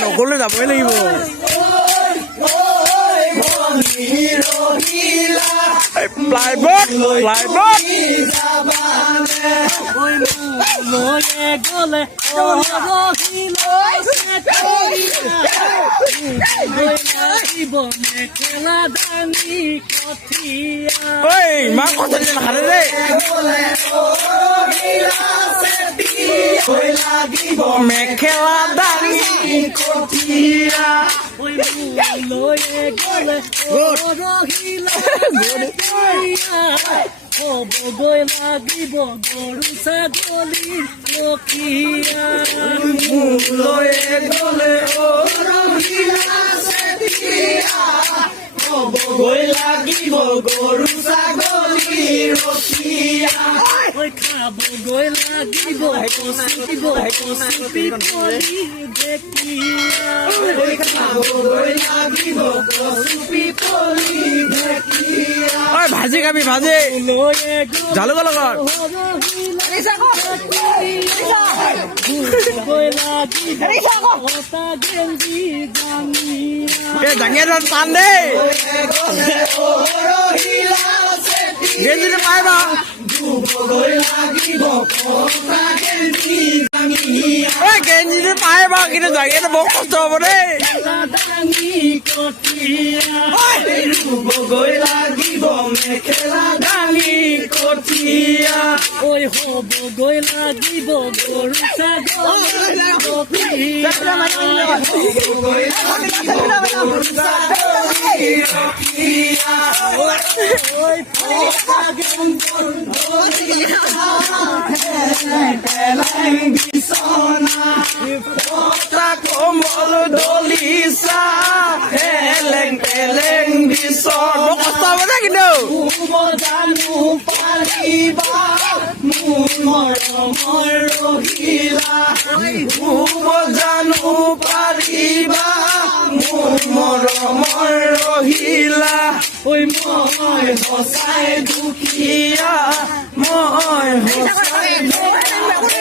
নগলে যাবই লাগিব প্লাইবোৰ্ড মা কথা নাখালে দেই মেখেলা দাঙি কঠিয়া হবগৈ লাগিব গৰু ছাগলীৰ ৰখীয়া লয়ে গলে হবগৈ লাগিব গৰু ছাগলীৰ ৰখীয়া খাবগৈ লাগিব কচুপি পৰি ঢেকীয়া খাবগৈ লাগিব কচুপি পৰি ঢেকীয়া ভাজি খাবি ভাজি জালুকৰ লগত জাঙিয়া টান দেই গেঞ্জিটো পাই বা গেঞ্জিটো পাই বা কিন্তু জাঙিয়াটো বহুত কষ্ট হব দেই লাগিব মেখেলা দাঙি কঠিয়া হবগৈ লাগিব গৰু কমল দলিচা পেলেং পেলেং বিচন কষ্ট হব দে কিন্তু জানো পাৰিবা মোৰ মৰমৰ ৰহিলা জানো পাৰিবা মোৰ মৰমৰ ৰহিলা মই সঁচাই দুখীয়া মই সঁচাই